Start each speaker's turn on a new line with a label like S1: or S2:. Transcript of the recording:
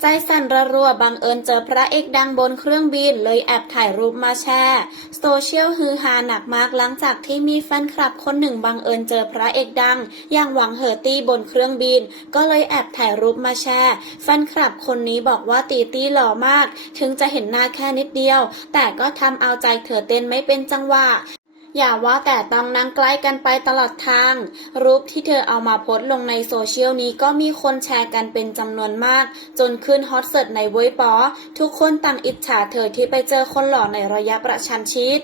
S1: ใจสั่นระรัวบังเอิญเจอพระเอกดังบนเครื่องบินเลยแอบถ่ายรูปมาแชร์โซเชียลฮือฮาหนักมากหลังจากที่มีแฟนคลับคนหนึ่งบังเอิญเจอพระเอกดัง อย่างหวังเหอตี้บนเครื่องบิน ก็เลยแอบถ่ายรูปมาแชร์แฟนคลับคนนี้บอกว่าตีตี้หล่อมาก ถึงจะเห็นหน้าแค่นิดเดียว แต่ก็ทำเอาใจเธอเต้นไม่เป็นจังหวะ อย่าว่าแต่ต้องนั่งใกล้กันไปตลอดทาง รูปที่เธอเอามาโพสต์ลงในโซเชียลนี้ก็มีคนแชร์กันเป็นจำนวนมาก จนขึ้นฮอตเสิร์ตในเว็บปอ ทุกคนต่างอิจฉาเธอที่ไปเจอคนหล่อในระยะประชันชิด